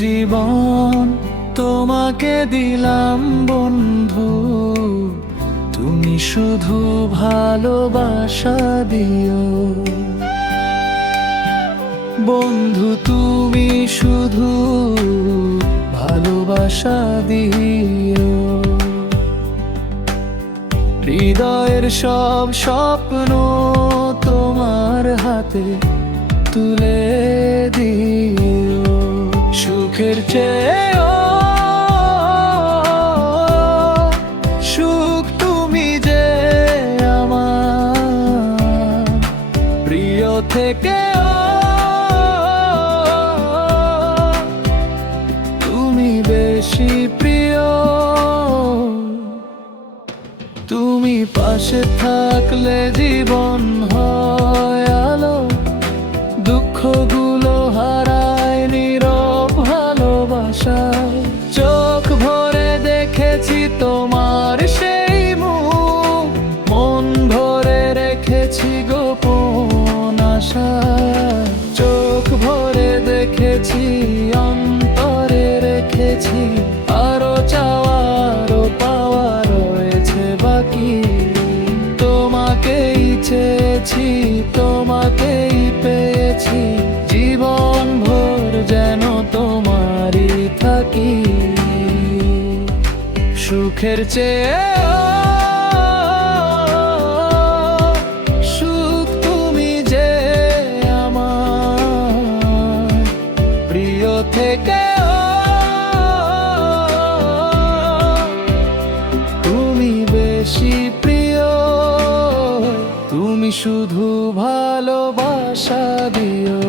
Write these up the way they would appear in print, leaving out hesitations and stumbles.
জীবন তোমাকে দিলাম বন্ধু, তুমি শুধু ভালোবাসা দিও। বন্ধু তুমি শুধু ভালোবাসা দিও। হৃদয়ের সব স্বপ্ন তোমার হাতে তুলে দিও। সুখের চেয়েও সুখ তুমি যে আমার প্রিয় থেকেও তুমি বেশি প্রিয়। তুমি পাশে থাকলে জীবন হয় আলো, দুঃখগুলো হারায় নীরব ভালোবাসায়। চোখ ভরে দেখেছি তোমার সেই মুখ, মন ভরে রেখেছি গোপন আশা। চোখ ভরে দেখেছি, অন্তরে রেখেছি, আরো চাওয়ারও পাওয়া রয়েছে বাকি। তোমাকেই চেয়েছি, তোমাকেই পেয়েছি, জীবন ভর যেন তোমারই থাকি। সুখের চেয়েও সুখ তুমি যে আমার প্রিয় থেকেও তুমি বেশি প্রিয়। তুমি শুধু ভালোবাসা দিও।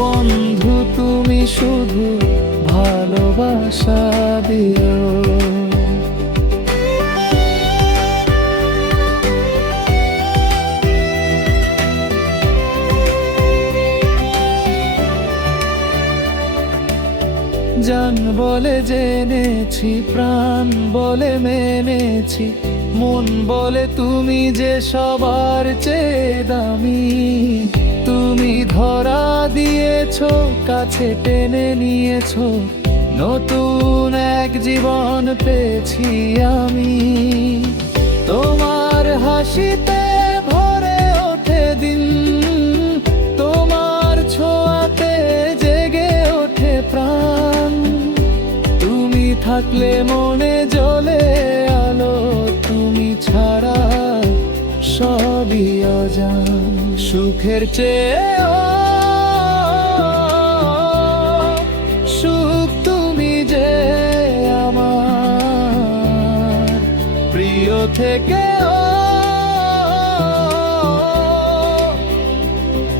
বন্ধু তুমি শুধু ভালোবাসা দিও। জান বলে জেনেছি, প্রাণ বলে মেনেছি, মন বলে তুমি যে সবার চেয়ে দামি। তুমি ধরা দিয়েছো, কাছে টেনে নিয়েছো, নতুন এক জীবন পেয়েছি আমি। তোমার হাসিতে ভরে ওঠে দিন, তোমার ছোঁয়াতে জেগে ওঠে প্রাণ। তুমি থাকলে মনে জ্বলে আলো, তুমি ছাড়া সবই অজান। সুখের চেয়েও সুখ তুমি যে আমার প্রিয় থেকেও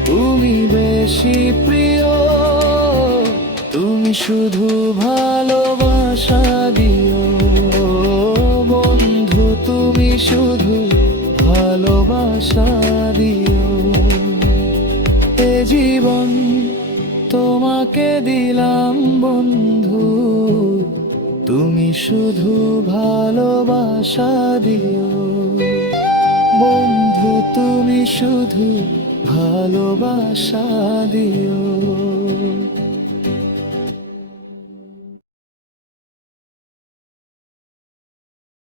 তুমি বেশি প্রিয়। তুমি শুধু ভালোবাসা দিও। বন্ধু তুমি শুধু ভালোবাসা দিও। এ জীবন তোমাকে দিলাম বন্ধু, তুমি শুধু ভালোবাসা দিও। বন্ধু তুমি শুধু ভালোবাসা দিও।